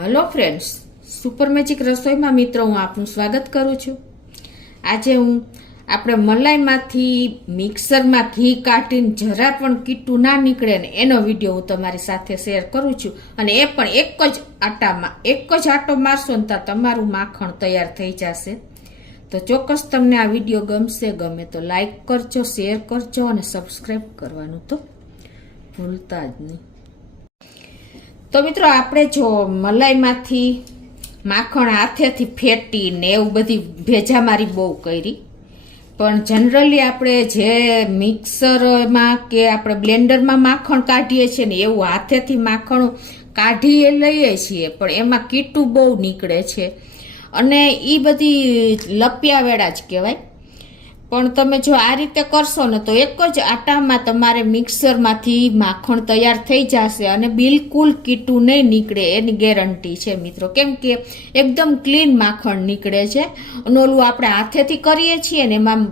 Hello friends, super magic રસોઈમાં મિત્રો હું આપનું સ્વાગત કરું છું. આજે હું આપણે મલાઈમાંથી મિક્સરમાં ઘી કાઢીને જરા પણ કીટું ના નીકળે ને એનો વિડીયો હું તમારી સાથે શેર કરું છું. અને એ પણ એક જ આટો મારશો ને તો તમારું માખણ તૈયાર થઈ જશે. તો ચોક્કસ તમને આ વિડીયો ગમે તો લાઈક કરજો, શેર કરજો અને સબસ્ક્રાઈબ કરવાનું તો ભૂલતા જ નહીં. તો મિત્રો આપણે જો મલાઈમાંથી માખણ હાથેથી ફેટીને એવું બધી ભેજામારી બહુ કરી, પણ જનરલી આપણે જે મિક્સરમાં કે આપણે બ્લેન્ડરમાં માખણ કાઢીએ છીએ ને એવું હાથેથી માખણ કાઢી લઈએ છીએ, પણ એમાં કીટું બહુ નીકળે છે અને એ બધી લપિયા વેળા જ કહેવાય. પણ તમે જો આ રીતે કરશો ને તો એક જ આટામાં તમારે મિક્સરમાંથી માખણ તૈયાર થઈ જશે અને બિલકુલ કીટું નહીં નીકળે એની ગેરંટી છે મિત્રો. કેમ કે એકદમ ક્લીન માખણ નીકળે છે અને ઓલું આપણે હાથેથી કરીએ છીએ ને એમાં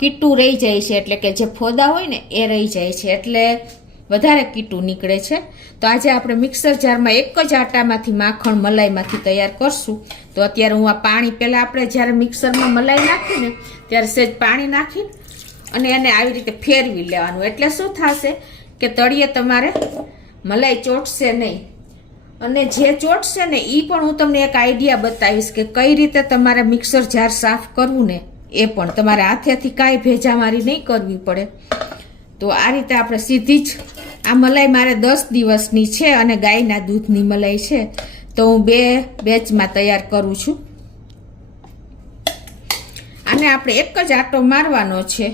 કીટું રહી જાય છે, એટલે કે જે ફોદા હોય ને એ રહી જાય છે, એટલે વધારે કીટું નીકળે છે. તો આજે આપણે મિક્સર જારમાં એક જ આટામાંથી માખણ મલાઈમાંથી તૈયાર કરશું. તો અત્યારે હું આ પાણી પહેલાં આપણે જ્યારે મિક્સરમાં મલાઈ નાખીને ત્યારે સહેજ પાણી નાખી અને એને આવી રીતે ફેરવી લેવાનું. એટલે શું થશે કે તળિયે તમારે મલાઈ ચોટશે નહીં, અને જે ચોટશે ને એ પણ હું તમને એક આઈડિયા બતાવીશ કે કઈ રીતે તમારે મિક્સર જાર સાફ કરવું ને એ પણ તમારે હાથેથી કાંઈ ભેજામારી નહીં કરવી પડે. તો આ રીતે આપણે સીધી જ આ મલાઈ મારે 10 દિવસની છે અને ગાયના દૂધની મલાઈ છે, તો હું 2 બેચમાં તૈયાર કરું છું. આને આપણે એક જ આટો મારવાનો છે.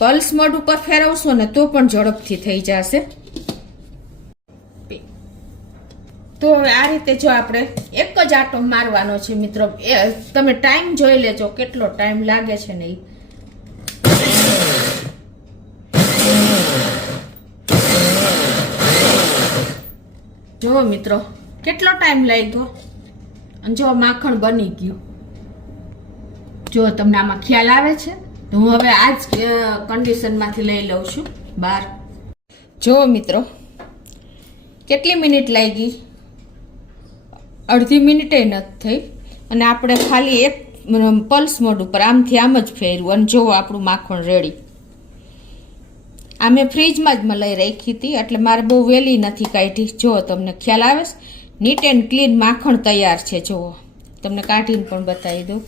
પલ્સ મોડ ઉપર ફેરવશો ને તો પણ ઝડપથી થઈ જશે. તો હવે આ રીતે જો આપણે એક જ આટો મારવાનો છે મિત્રો. તમે ટાઈમ જોઈ લેજો કેટલો ટાઈમ લાગે છે ને. જો મિત્રો કેટલો ટાઈમ લાગ્યો અને જો માખણ બની ગયું. જો તમને આમાં ખ્યાલ આવે છે તો હું હવે આ જ કન્ડિશનમાંથી લઈ લઉં છું બહાર. જો મિત્રો કેટલી મિનિટ લાગી, અડધી મિનિટે નથી થઈ અને આપણે ખાલી એક પલ્સ મોડ ઉપર આમથી આમ જ ફેરવું અને જો આપણું માખણ રેડી. આ મેં ફ્રીજમાં જ મલાઈ રાખી હતી એટલે મારે બહુ વહેલી નથી કાઢી. જો તમને ખ્યાલ આવે છે, નીટ એન્ડ ક્લીન માખણ તૈયાર છે. જુઓ તમને કાઢીને પણ બતાવી દઉં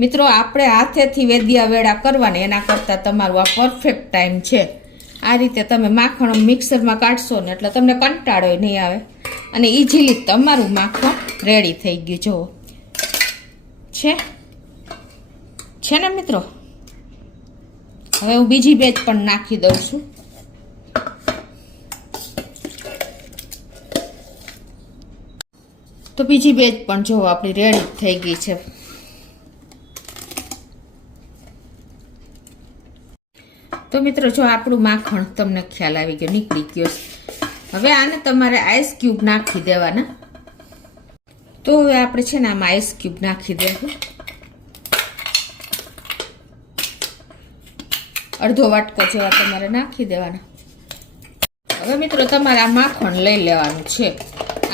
મિત્રો. આપણે હાથેથી વેદિયા વેળા કરવાને એના કરતાં તમારું આ પરફેક્ટ ટાઈમ છે. આ રીતે તમે માખણ મિક્સરમાં કાઢશો ને એટલે તમને કંટાળો નહીં આવે અને ઇઝીલી તમારું માખણ રેડી થઈ ગયું. જુઓ છે ને મિત્રો. હવે હું બીજી બેચ પણ નાખી દઉં છું. તો બીજી બેચ પણ જો આપણી રેડી થઈ ગઈ છે. તો મિત્રો જો આપણું માખણ તમને ખ્યાલ આવી ગયો, નીકળી ગયો. હવે આને તમારે આઈસ ક્યુબ નાખી દેવાના. તો હવે આપણે છે ને આમાં આઈસ ક્યુબ નાખી દેવું. અડધો વાટકો જેવા તમારે નાખી દેવાના. હવે મિત્રો તમારે આ માખણ લઈ લેવાનું છે.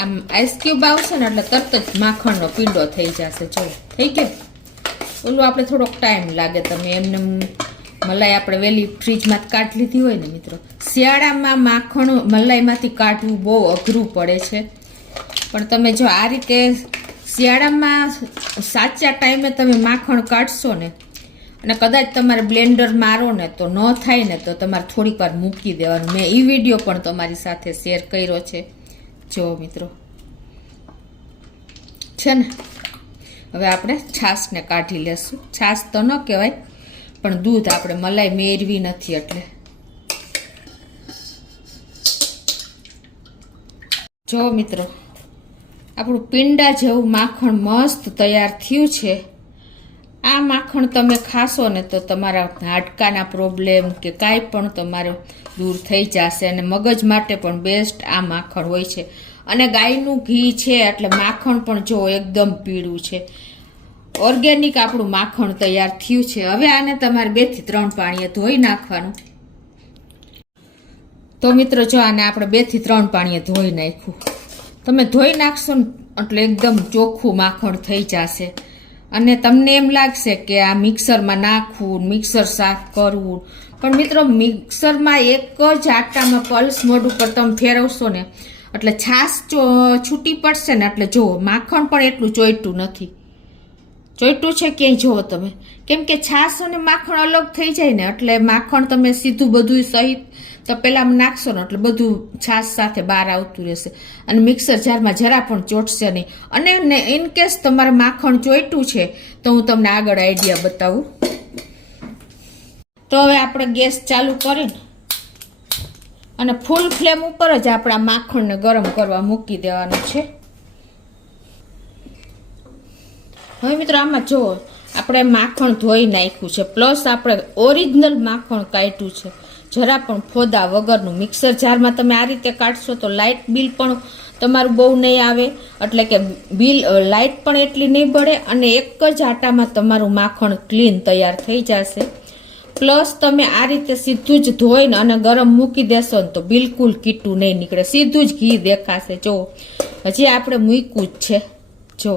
આમ આઈસ ક્યુબ આવશે ને એટલે તરત જ માખણનો પીંડો થઈ જશે. જો થઈ ગયો. ઓલું આપણે થોડોક ટાઈમ લાગે. તમે એમને મલાઈ આપણે વહેલી ફ્રીજમાં કાઢી લીધી હોય ને મિત્રો. શિયાળામાં માખણ મલાઈમાંથી કાઢવું બહુ અઘરું પડે છે, પણ તમે જો આ રીતે શિયાળામાં સાચા ટાઈમે તમે માખણ કાઢશો ને અને કદાચ તમારે બ્લેન્ડર મારો ને તો ન થાય ને તો તમારે થોડીક વાર મૂકી દેવાનું. મેં એ વિડીયો પણ તમારી સાથે શેર કર્યો છે. જો મિત્રો છે ને. હવે આપણે છાશને કાઢી લેશું. છાશ તો ન કહેવાય પણ દૂધ, આપણે મલાઈ મેળવી નથી એટલે. જો મિત્રો આપણું પીંડા જેવું માખણ મસ્ત તૈયાર થયું છે. આ માખણ તમે ખાશો ને તો તમારા હાડકાના પ્રોબ્લેમ કે કાંઈ પણ તમારો દૂર થઈ જશે અને મગજ માટે પણ બેસ્ટ આ માખણ હોય છે. અને ગાયનું ઘી છે એટલે માખણ પણ જો એકદમ પીળું છે. ઓર્ગેનિક આપણું માખણ તૈયાર થયું છે. હવે આને તમારે 2 થી 3 પાણીએ ધોઈ નાખવાનું. તો મિત્રો જો આને આપણે 2 થી 3 પાણીએ ધોઈ નાખ્યું. તમે ધોઈ નાખશો ને એટલે એકદમ ચોખ્ખું માખણ થઈ જશે અને તમને એમ લાગશે કે આ મિક્સરમાં નાખવું, મિક્સર સાફ કરવું, પણ મિત્રો મિક્સરમાં એક જ આટામાં પલ્સ મોડ ઉપર તમે ફેરવશો ને એટલે છાશ છૂટી પડશે ને એટલે જુઓ માખણ પણ એટલું ચોઈટું નથી. ચોઈટું છે ક્યાંય જુઓ તમે, કેમ કે છાશ અને માખણ અલગ થઈ જાય ને એટલે માખણ તમે સીધું બધું સહિત તો પહેલાં નાખશો ને એટલે બધું છાશ સાથે બહાર આવતું રહેશે અને મિક્સર જારમાં જરા પણ ચોટશે નહીં. અને ઇનકેસ તમારે માખણ ચોઈટું છે તો હું તમને આગળ આઈડિયા બતાવું. તો હવે આપણે ગેસ ચાલુ કરીને અને ફૂલ ફ્લેમ ઉપર જ આપણા માખણને ગરમ કરવા મૂકી દેવાનું છે. હવે મિત્રો આમાં જુઓ આપણે માખણ ધોઈ નાખ્યું છે, પ્લસ આપણે ઓરિજિનલ માખણ કાઢ્યું છે, જરા પણ ફોદા વગરનું. મિક્સર જારમાં તમે આ રીતે કાઢશો તો લાઇટ બિલ પણ તમારું બહુ નહીં આવે, એટલે કે લાઇટ પણ એટલી નહીં બળે અને એક જ આટામાં તમારું માખણ ક્લીન તૈયાર થઈ જશે. પ્લસ તમે આ રીતે સીધું જ ધોઈને અને ગરમ મૂકી દેશો ને તો બિલકુલ કીટું નહીં નીકળે, સીધું જ ઘી દેખાશે. જો હજી આપણે મૂક્યું જ છે, જો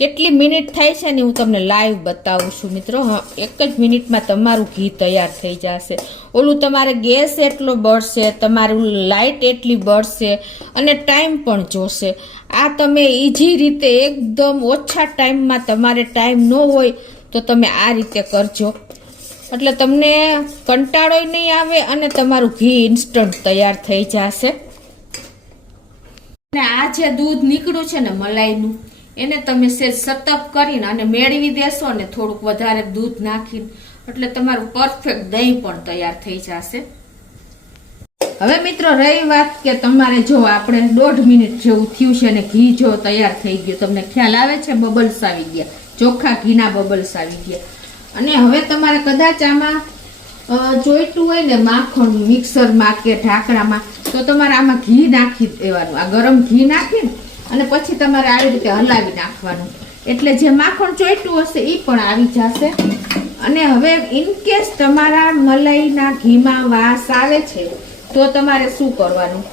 કેટલી મિનિટ થાય છે ને હું તમને લાઈવ બતાવું છું મિત્રો. એક જ મિનિટમાં તમારું ઘી તૈયાર થઈ જશે. ઓલું તમારે ગેસ એટલો બળશે, તમારું લાઇટ એટલી બળશે અને ટાઈમ પણ જોશે. આ તમે ઇઝી રીતે એકદમ ઓછા ટાઈમમાં, તમારે ટાઈમ ન હોય તો તમે આ રીતે કરજો એટલે તમને કંટાળો નહીં આવે અને તમારું ઘી ઇન્સ્ટન્ટ તૈયાર થઈ જશે. અને આ જે દૂધ નીકળ્યું છે ને મલાઈનું, એને તમે સેજ સતપ કરીને અને મેળવી દેશો ને થોડુંક વધારે દૂધ નાખીને એટલે તમારું પરફેક્ટ દહીં પણ તૈયાર થઈ જશે. હવે મિત્રો રહી વાત કે તમારે જો આપણે 1.5 મિનિટ જેવું થયું છે અને ઘી જો તૈયાર થઈ ગયું, તમને ખ્યાલ આવે છે બબલ્સ આવી ગયા, ચોખ્ખા ઘીના બબલ્સ આવી ગયા. અને હવે તમારે કદાચ આમાં જોઈતું હોય ને માખણ મિક્સરમાં કે ઢાંકણામાં તો તમારે આમાં ઘી નાખી દેવાનું, આ ગરમ ઘી નાખીને અને પછી તમારે આવી રીતે હલાવી નાખવાનું એટલે જે માખણ ચોઈટું હશે એ પણ આવી જશે. અને હવે ઇનકેસ તમારા મલાઈના ઘીમાં વાસ આવે છે તો તમારે શું કરવાનું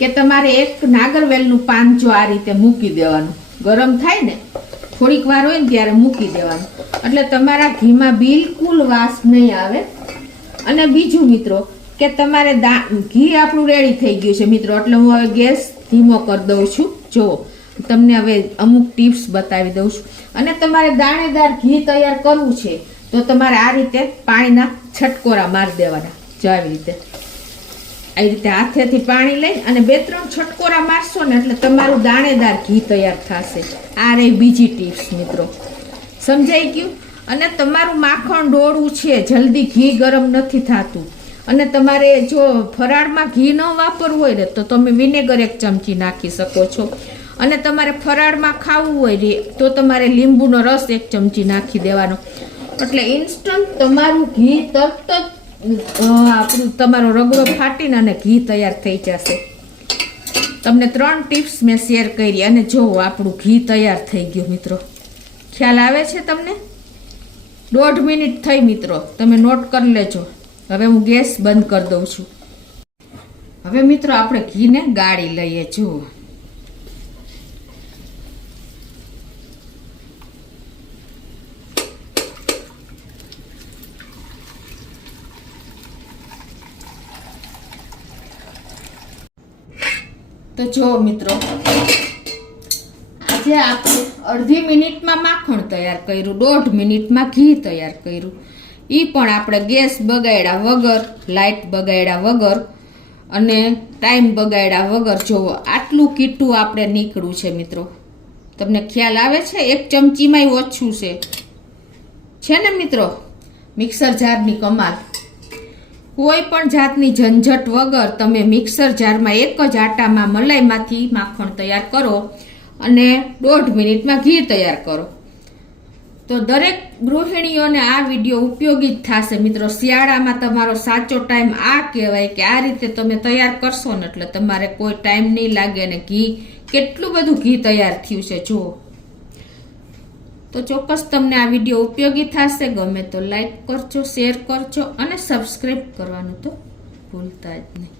કે તમારે એક નાગરવેલનું પાન જો આ રીતે મૂકી દેવાનું, ગરમ થાય ને થોડીક વાર હોય ને ત્યારે મૂકી દેવાનું એટલે તમારા ઘીમાં બિલકુલ વાસ નહીં આવે. અને બીજું મિત્રો કે તમારે ઘી આપણું રેડી થઈ ગયું છે મિત્રો, એટલે હું હવે ગેસ ધીમો કરી દઉં છું. જો તમને હવે અમુક ટિપ્સ બતાવી દઉં છું. અને તમારે દાણેદાર ઘી તૈયાર કરવું છે તો તમારે આ રીતે પાણીના છટકોરા મારી દેવાના, જો આવી રીતે હાથેથી પાણી લઈ અને 2-3 છટકોરા મારશો ને એટલે તમારું દાણેદાર ઘી તૈયાર થશે. આ રહી બીજી ટિપ્સ મિત્રો, સમજાઈ ગયું. અને તમારું માખણ ડોળું છે, જલ્દી ઘી ગરમ નથી થતું અને તમારે જો ફરાળમાં ઘી ન વાપરવું હોય ને તો તમે વિનેગર 1 ચમચી નાખી શકો છો. અને તમારે ફરાળમાં ખાવું હોય તો તમારે લીંબુનો રસ 1 ચમચી નાખી દેવાનો એટલે ઇન્સ્ટન્ટ તમારું ઘી તરત જ આપણું તમારો રગડો ફાટીને અને ઘી તૈયાર થઈ જશે. તમને 3 ટિપ્સ મેં શેર કરી અને જો આપણું ઘી તૈયાર થઈ ગયું મિત્રો, ખ્યાલ આવે છે તમને? 1.5 મિનિટ થઈ મિત્રો, તમે નોટ કરી લેજો. હવે હું ગેસ બંધ કરી દઉં છું. હવે મિત્રો આપણે ઘીને ગાળી લઈએ. જુઓ તો જો મિત્રો આજે આપણે અડધી મિનિટમાં માખણ તૈયાર કર્યું, 1.5 મિનિટમાં ઘી તૈયાર કર્યું, એ પણ આપણે ગેસ બગાડ્યા વગર, લાઇટ બગાડ્યા વગર અને ટાઈમ બગાડ્યા વગર. જોવો આટલું કીટું આપણે નીકળ્યું છે મિત્રો, તમને ખ્યાલ આવે છે? 1 ચમચીમાં ઓછું છે ને મિત્રો. મિક્સર જારની કમાલ, કોઈ પણ જાતની ઝંઝટ વગર તમે મિક્સર જારમાં એક જ આટામાં મલાઈમાંથી માખણ તૈયાર કરો અને 1.5 મિનિટમાં ઘી તૈયાર કરો. તો દરેક ગૃહિણીઓને આ વિડીયો ઉપયોગી જ થશે મિત્રો. શિયાળામાં તમારો સાચો ટાઈમ આ કહેવાય કે આ રીતે તમે તૈયાર કરશો ને એટલે તમારે કોઈ ટાઈમ નહીં લાગે અને ઘી કેટલું બધું ઘી તૈયાર થયું છે જુઓ. તો ચોક્કસ તમને આ વિડીયો ઉપયોગી થશે. ગમે તો લાઈક કરજો, શેર કરજો અને સબસ્ક્રાઈબ કરવાનું તો ભૂલતા જ નહીં.